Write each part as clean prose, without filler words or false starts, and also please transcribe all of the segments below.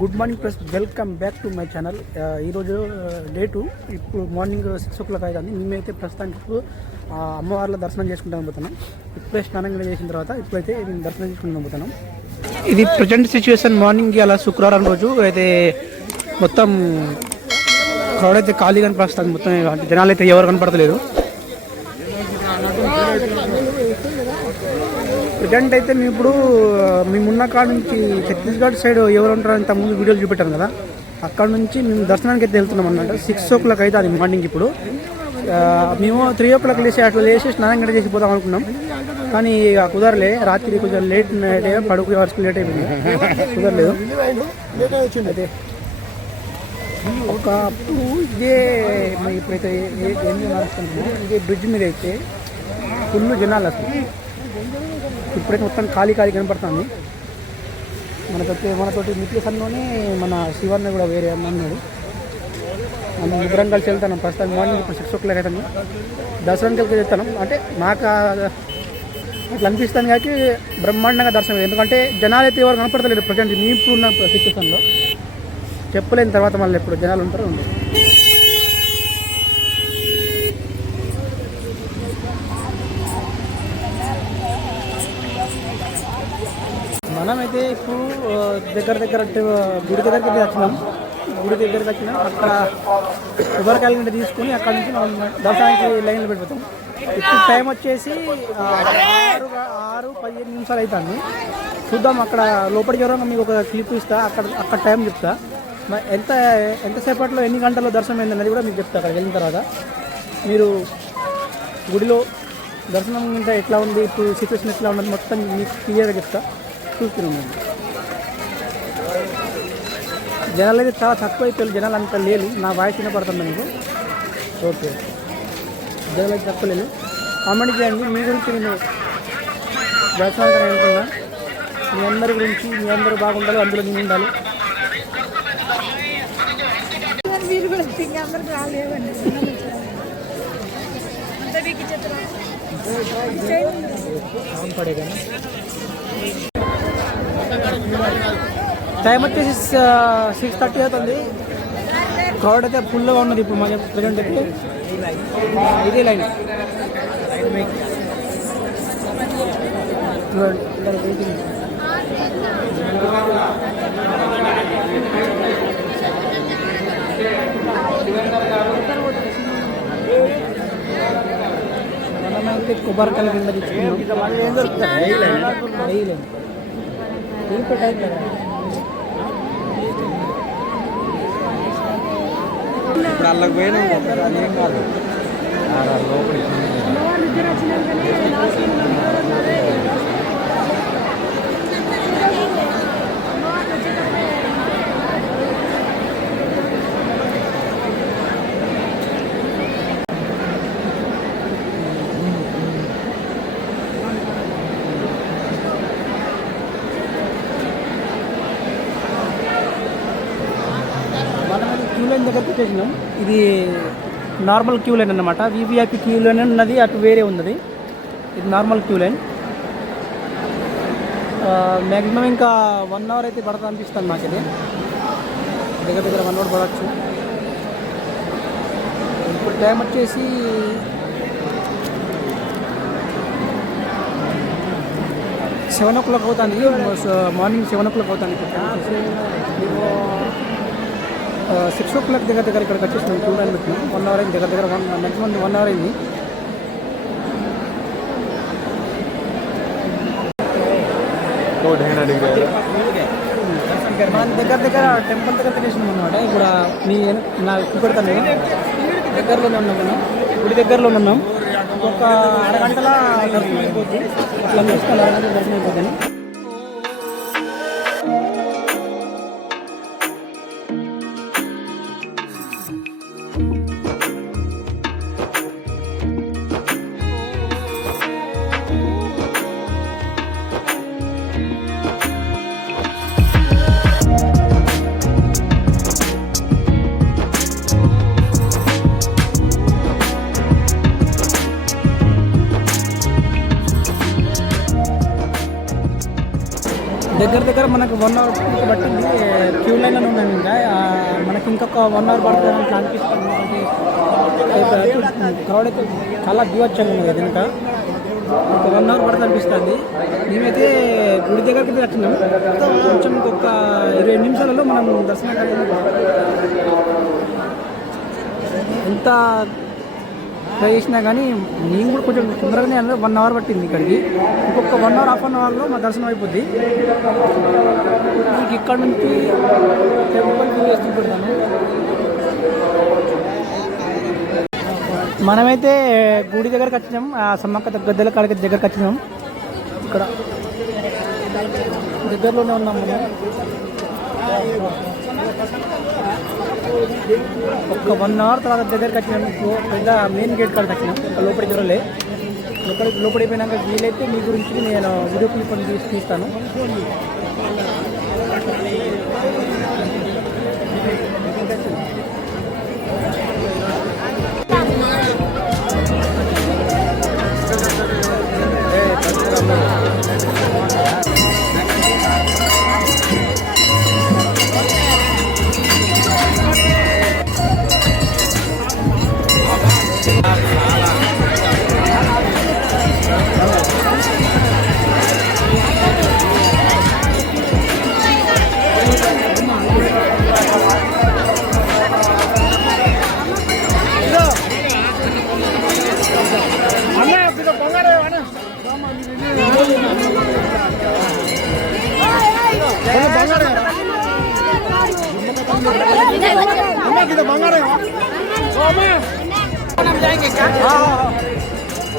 Good morning plus welcome back to my channel. ఈరోజు day 2. ఇప్పుడు morning 6 o'clock అవుతుంది. మేమైతే ప్రస్తుతానికి ఇప్పుడు అమ్మవార్ల దర్శనం చేసుకుంటాం పోతున్నాం. ఇప్పుడే స్నానం చేసిన తర్వాత ఇప్పుడైతే మేము దర్శనం చేసుకుంటాం పోతున్నాం. ఇది ప్రజెంట్ సిచ్యువేషన్. మార్నింగ్ అలా శుక్రవారం రోజు అయితే మొత్తం క్రౌడ్ అయితే ఖాళీగా ప్రస్తుతం మొత్తం జనాలు అయితే ఎవరు కనపడతలేదు. ప్రజెంట్ అయితే మేము ఇప్పుడు మేమున్న కాడ నుంచి ఛత్తీస్గఢ్ సైడ్ ఎవరు ఉంటారో ఇంత ముందు వీడియోలు చూపెట్టాను కదా, అక్కడ నుంచి మేము దర్శనానికి అయితే వెళ్తున్నాం అన్నమాట. 6 o'clock అయితే అది మార్నింగ్. ఇప్పుడు మేము 3 o'clock లేచి స్నానం గంట చేసి పోదాం అనుకున్నాం, కానీ ఇక కుదరలే. రాత్రి కొంచెం లేట్ నైట్ పడుకునే వరకు లేట్ అయిపోయింది, కుదరలేదు. అయితే ఒకప్పుడు ఇదే ఇప్పుడైతే ఏం నడుస్తున్నామో ఇదే బ్రిడ్జ్ మీద అయితే ఫుల్ జనాలు అసలు. ఇప్పుడైతే మొత్తం ఖాళీ కనపడుతుంది. మనతోటి మిత్రసంలోనే మన శివన్న కూడా వేరే అన్నాడు. మనం ముగ్గురం కలిసి వెళ్తాను. ప్రస్తుతం మార్నింగ్ ఇప్పుడు 6 o'clock అవుతాను. దర్శనానికి కలిసి వెళ్తాను. అంటే నాకు అట్లా అనిపిస్తాను కాబట్టి బ్రహ్మాండంగా దర్శనం. ఎందుకంటే జనాలు అయితే ఎవరు కనపడతలేదు ప్రజెంట్. మీ ఇప్పుడు ఉన్న సిచ్యువేషన్లో చెప్పలేని తర్వాత మళ్ళీ ఎప్పుడు జనాలు ఉంటారో ఉండదు. మనమైతే ఇప్పుడు దగ్గర గుడి దగ్గరికి వచ్చినాం. అక్కడ కొబ్బరికాయలు తీసుకొని అక్కడ నుంచి మనం దర్శనానికి లైన్లో పెట్టుతాం. ఇప్పుడు టైం వచ్చేసి 6:15 నిమిషాలు అవుతుంది. చూద్దాం. అక్కడ లోపలికి ఎవరైనా మీకు ఒక క్లిప్ ఇస్తా, అక్కడ టైం చెప్తా. ఎంతసేపట్లో ఎన్ని గంటల్లో దర్శనం అయిందన్నది కూడా మీకు చెప్తా. అక్కడికి వెళ్ళిన తర్వాత మీరు గుడిలో దర్శనం ఉంటే ఎట్లా ఉంది, ఇప్పుడు సిచ్యువేషన్ ఎట్లా ఉన్నది మొత్తం మీకు క్లియర్గా చెప్తా. చూస్తున్నాం. జనాలు అయితే చాలా తక్కువ అయిపోయారు. జనాలు అంత లేదు. నా వాయిస్ వినపడుతుంది మీకు. ఓకే, జనాలు అయితే తక్కువ లేదు. కామెంట్ చేయండి. మీ గురించి నేను దర్శనానికి అనుకున్నా. మీ అందరి గురించి మీ అందరూ బాగుండాలి, అందులో నేను ఉండాలి. టైం వచ్చేసి 6:30 అవుతుంది. క్రౌడ్ అయితే ఫుల్గా ఉన్నది. ఇప్పుడు మన ప్రజెంట్ అయితే ఇదే లైన్. మనమైతే కొబ్బరికాయల కింద ఇప్పుడు అల్లకి పోయినా ఏం కాదు. క్యూ లైన్ దగ్గరికి వచ్చేసినాం. ఇది నార్మల్ క్యూ లైన్ అన్నమాట. వివిఐపి క్యూ లైన్ ఉన్నది, అటు వేరే ఉన్నది. ఇది నార్మల్ క్యూ లైన్. మ్యాక్సిమం ఇంకా 1 hour అయితే పడతా అనిపిస్తుంది నాకు. ఇది దగ్గర 1 hour పడవచ్చు. ఇప్పుడు టైం వచ్చేసి 7 o'clock అవుతుంది. మార్నింగ్ 7 o'clock అవుతుంది. ఇప్పుడు 6 o'clock దగ్గర ఇక్కడికి వచ్చేసి మేము చూడాలని పెట్టినాం. 1 hour అయింది. దగ్గర మ్యాక్సిమం 1 hour అయింది. మనం దగ్గర టెంపుల్ దగ్గర తినేసినాం అనమాట. ఇప్పుడు నా పెడతాను. దగ్గరలోనే ఉన్నాం. మనం గుడి దగ్గరలోనే ఉన్నాం. ఒక అరగంటల దర్శనం అయిపోతుంది. అట్లా చేసుకొని అరగంటల దర్శనం అయిపోతుంది. దగ్గర మనకు 1 అవర్ పట్టింది. క్యూ లైన్లో ఉన్నాను ఇంకా. మనకి ఇంకొక 1 అవర్ పడుతుంది అని అనిపిస్తుంది. క్రౌడ్ అయితే చాలా బీవచ్చంగా ఉంది కదా. ఇంకా ఒక 1 అవర్ పడుతుంది అనిపిస్తుంది. మేమైతే గుడి దగ్గరికి వచ్చినాం. కొంచెం ఇంకొక 20 నిమిషాలలో మనం దర్శనం ఎంత ట్రై చేసినా కానీ నేను కూడా కొంచెం తొందరగానే 1 అవర్ పట్టింది ఇక్కడికి. ఇంకొక 1 అవర్ 1/2 అవర్లో మా దర్శనం అయిపోద్ది. మీకు ఇక్కడ నుంచి టెంపుల్ వ్యూ వేస్తుంటున్నాను. మనమైతే గుడి దగ్గరకు వచ్చినాం. సమ్మక్క గద్దెల కాడికి దగ్గరకు వచ్చినాం. ఇక్కడ దగ్గరలోనే ఉన్నాం మనం. ఒక 1 అవర్ తర్వాత దగ్గరికి వచ్చినాం. పెద్ద మెయిన్ గేట్ కాడికి వచ్చినాం. లోపలికి దూరలే. లోపలిపోయినాక వీలైతే మీ గురించి నేను వీడియో క్లిప్ తీస్తాను.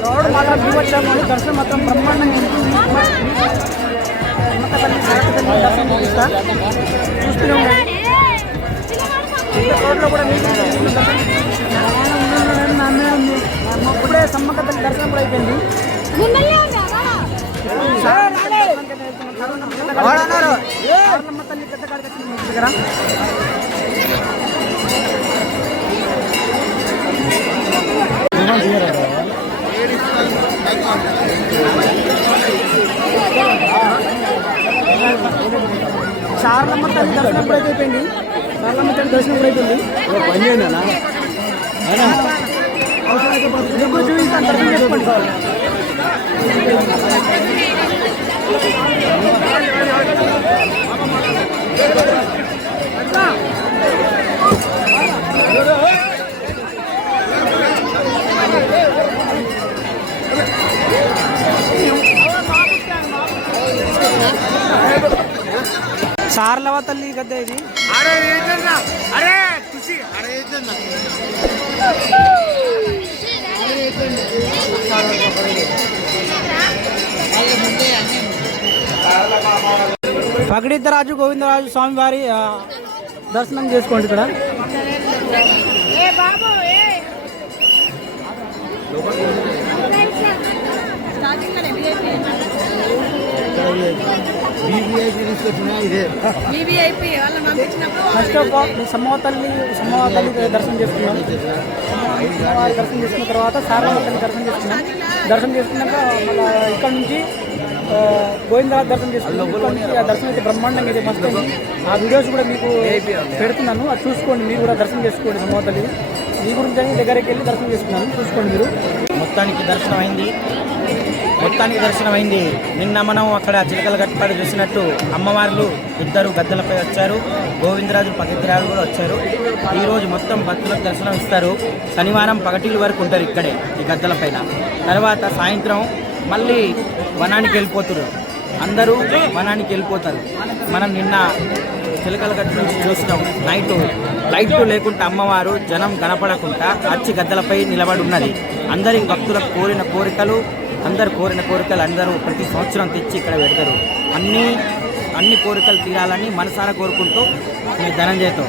రోడ్ మాత్రం వచ్చాము. దర్శనం మాత్రం బ్రహ్మాండంగా దర్శనం చూపిస్తా. చూస్తూనే ఉండండి. రోడ్లో కూడా ఇప్పుడే సమ్మక్క తల్లి దర్శనం కూడా అయిపోయింది. తల్లి పెద్ద కాడికి వచ్చింది దగ్గర. సారలమ్మ తల్లి దర్శనం కూడా అయిపోయింది. సారలమ్మ తల్లి దర్శనం కూడా అయిపోయింది. చూపిస్తాను. దర్శనం చేసుకోండి సార్. సారలవ తల్లి గద్ద ఇది. పగడిద్దరాజు గోవిందరాజు స్వామి వారి దర్శనం చేసుకోండి. ఇక్కడ ఫస్ట్ ఆఫ్ ఆల్ సమ్మవ్వ తల్లి దర్శనం చేసుకున్నాం. దర్శనం చేసుకున్న తర్వాత సారలమ్మ తల్లి దర్శనం చేసుకున్నాక మళ్ళీ ఇక్కడ నుంచి గోవిందరాజు దర్శనం చేసుకున్నాం. ఇక్కడ నుంచి ఆ దర్శనం అయితే బ్రహ్మాండంగా అయితే మస్తు అయింది. ఆ వీడియోస్ కూడా మీకు పెడుతున్నాను. అది చూసుకోండి. మీరు కూడా దర్శనం చేసుకోండి. సమ్మవ్వ తల్లి మీ గురించి దగ్గరికి వెళ్ళి దర్శనం చేసుకున్నాను. చూసుకోండి. మీరు మొత్తానికి దర్శనం అయింది. నిన్న మనం అక్కడ చిలకల గట్టుపాడు చూసినట్టు అమ్మవార్లు ఇద్దరు గద్దెలపై వచ్చారు. గోవిందరాజు పగిద్దరాజు కూడా వచ్చారు. ఈరోజు మొత్తం భక్తులకు దర్శనం ఇస్తారు. శనివారం పగటిల వరకు ఉంటారు ఇక్కడే ఈ గద్దెల పైన. తర్వాత సాయంత్రం మళ్ళీ వనానికి వెళ్ళిపోతారు. అందరూ వనానికి వెళ్ళిపోతారు. మనం నిన్న చిలకల గట్టు నుంచి చూసినాం. లైట్లు లేకుండా అమ్మవారు జనం కనపడకుండా అచ్చి గద్దెలపై నిలబడి ఉన్నది. అందరి భక్తులకు కోరిన కోరికలు అందరూ ప్రతి సంవత్సరం తెచ్చి ఇక్కడ పెడతారు. అన్ని కోరికలు తీరాలని మనసారా కోరుకుంటూ మీ ధనంజయతో.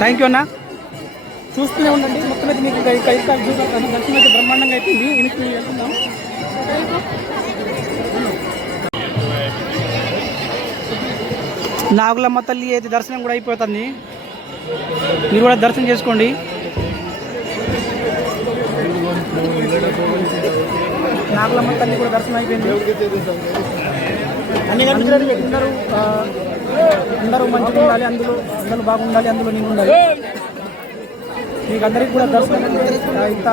థ్యాంక్ యూ అన్న. చూస్తూనే ఉండండి. మొత్తం అయితే మీకు దర్శనం అయితే బ్రహ్మాండంగా అయిపోయింది. ఇంటికి వెళ్తున్నాం. నాగులమ్మ తల్లి అయితే దర్శనం కూడా అయిపోతుంది. మీరు కూడా దర్శనం చేసుకోండి. నాగులమ్మ తల్లి కూడా దర్శనం అయిపోయింది. అందరూ మంచిగా ఉండాలి, అందరూ బాగుండాలి, అందులో నేను ఉండాలి. మీకు అందరికీ కూడా దర్శనం ఇంత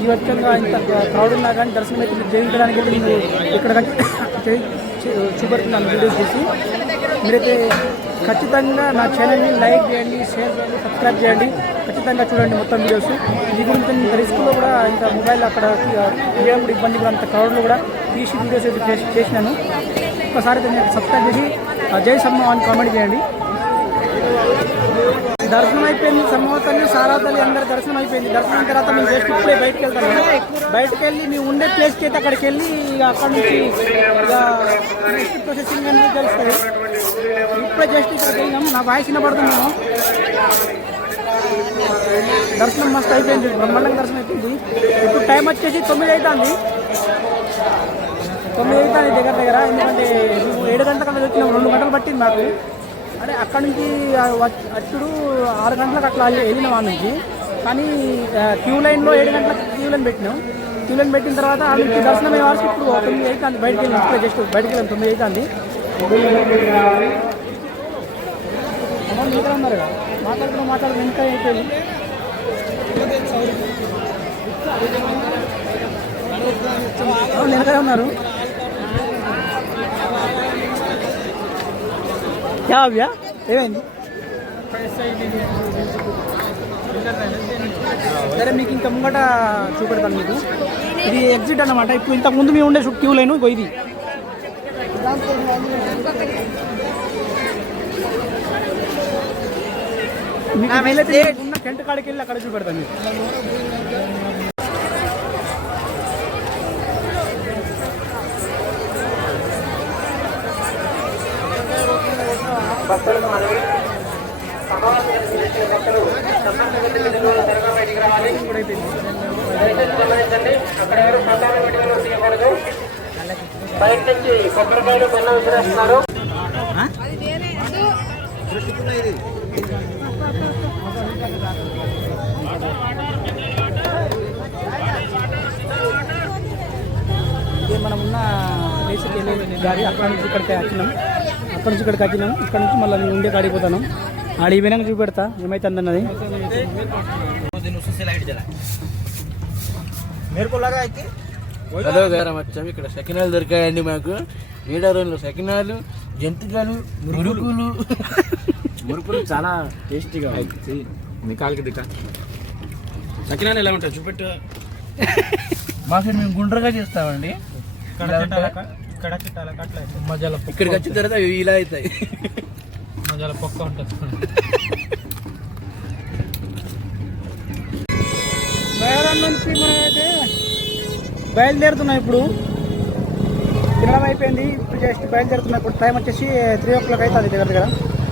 జీవత్యంగా ఇంత క్రౌడ్ ఉన్నా కానీ దర్శనం అయితే మీకు చేయించడానికి నేను ఇక్కడ చూపెడుతున్నాను వీడియోస్ చేసి. మీరైతే ఖచ్చితంగా నా ఛానల్ని లైక్ చేయండి, షేర్ చేయండి, సబ్స్క్రైబ్ చేయండి. ఖచ్చితంగా చూడండి మొత్తం వీడియోస్. ఈ గురించి ఇంత రిస్క్లో కూడా ఇంకా మొబైల్ అక్కడ కూడా ఇబ్బంది కూడా అంత క్రౌడ్లో కూడా తీసి వీడియోస్ అయితే చేసినాను. ఒకసారి అయితే మీరు సబ్స్క్రైబ్ చేసి జై సమ్మ అని కామెంట్ చేయండి. దర్శనం అయిపోయింది, సమ్మవతల్లి సారావతల్లి అందరి దర్శనం అయిపోయింది. దర్శనం తర్వాత మేము జస్ట్ ఇప్పుడే బయటకు వెళ్తాము. బయటకు వెళ్ళి మేము ఉండే ప్లేస్కి అయితే అక్కడికి వెళ్ళి ఇక అక్కడ నుంచి ఇక నెక్స్ట్ ప్రొసెసింగ్ అనేది తెలుస్తుంది. ఇప్పుడే జస్ట్ ఇక్కడికి వెళ్ళినాం. నా వాయిస్ వినపడుతున్నాము. దర్శనం మస్తు అయిపోయింది, బ్రహ్మాండంగా దర్శనం అయిపోయింది. ఇప్పుడు టైం వచ్చేసి 9 అవుతుంది. 9 అవుతుంది దగ్గర. ఎందుకంటే మేము 7 గంటల కన్నా వచ్చినాం, 2 గంటలు పట్టింది నాకు. అంటే అక్కడ నుంచి అచ్చుడు 6 గంటలకు అట్లా వెళ్ళిన వాళ్ళ నుంచి. కానీ క్యూ లైన్లో 7 గంటలకు క్యూ లైన్ పెట్టినాం. క్యూ లైన్ పెట్టిన తర్వాత ఆ నుంచి దర్శనం అయ్యే వరకు ఇప్పుడు 9 అవుతుంది. బయటకు వెళ్ళాం, ఇప్పుడే జస్ట్ బయటకు వెళ్ళాం. 9 అవుతుంది. మిగతా ఉన్నారు కదా, మాట్లాడుకుని ఇంకా అయిపోయింది. వెనకాల ఉన్నారు. క్యా ఏమైంది? సరే మీకు ఇంకా ముంగట చూపెడతాను మీకు. ఇది ఎగ్జిట్ అన్నమాట. ఇప్పుడు ఇంతకు ముందు మేము ఉండే క్యూ లైన్ ఇది. మీకు వెళ్ళైతే ఉన్న టెంట్ కాడికి వెళ్ళి అక్కడ చూపెడతాను మీకు. బయట నుంచి కొబ్బరికాయలు బెల్ల విసిరేస్తున్నారు. ఇదే మనం ఉన్న ప్లేస్కి వెళ్ళే దారి. అక్కడ నుంచి ఇక్కడికి వచ్చినాం, అక్కడ నుంచి ఇక్కడికి వచ్చినాం. ఇక్కడ నుంచి మళ్ళీ మేము ఉండే కాడిపోతాను. ఆడి వినంగా చూపెడతా ఏమైతుంది అన్నది. హలో గారం వచ్చాము. ఇక్కడ సకినాలు దొరికాయండి మాకు. నీడరంలో సకినాలు, జంతికలు, మురుకులు చాలా టేస్టీగా మీ కాలికి దిక్క. సకినాలు ఎలా ఉంటాయి చూపెట్టు. మాకు మేము గుండ్రగా చేస్తామండి. ఇక్కడికి వచ్చిన తర్వాత ఇలా అవుతాయి. మజాల పొక్క ఉంటుంది. బయలుదేరి నుంచి మనమైతే బయలుదేరుతున్నాం. ఇప్పుడు తినడం అయిపోయింది. ఇప్పుడు జస్ట్ బయలుదేరుతున్నాం. ఇప్పుడు టైం వచ్చేసి 3 o'clock అవుతుంది దగ్గర.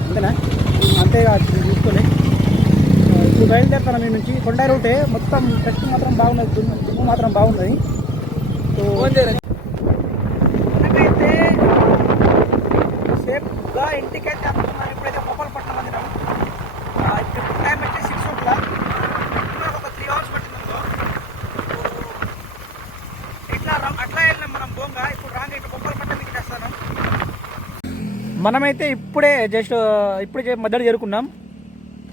అంతేనా? అంతేగా చూసుకోలే. ఇప్పుడు బయలుదేరుతున్నాం. మీ నుంచి కొండ రూటే మొత్తం టెస్ట్ మాత్రం బాగున్నది, దుమ్ము మాత్రం బాగున్నది. సో మనకైతే సేఫ్గా ఇంటికైతే అనుకున్నాం. ఇప్పుడైతే గోపాలపట్నం మందిరం. ఇప్పుడు టైం వచ్చి 6 o'clock. ఒక 3 hours పట్టింది. అట్లా వెళ్ళినాం మనం బోంగా. ఇప్పుడు రాంగ్ ఇటు గోపాలపట్నం మీకు చేస్తాను. మనమైతే ఇప్పుడే మధ్యలో చేరుకున్నాం.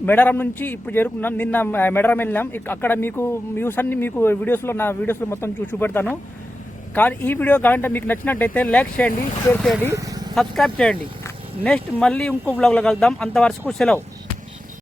మేడారం నుంచి ఇప్పుడు చేరుకున్నాం. నిన్న మేడారం వెళ్ళినాం. అక్కడ మీకు వ్యూస్ అన్ని మీకు నా వీడియోస్లో మొత్తం చూపెడతాను. కానీ ఈ వీడియో కావాలంటే మీకు నచ్చినట్టయితే లైక్ చేయండి, షేర్ చేయండి, సబ్స్క్రైబ్ చేయండి. నెక్స్ట్ మళ్ళీ ఇంకో బ్లాగ్లో కలుద్దాం. అంతవరకు సెలవు.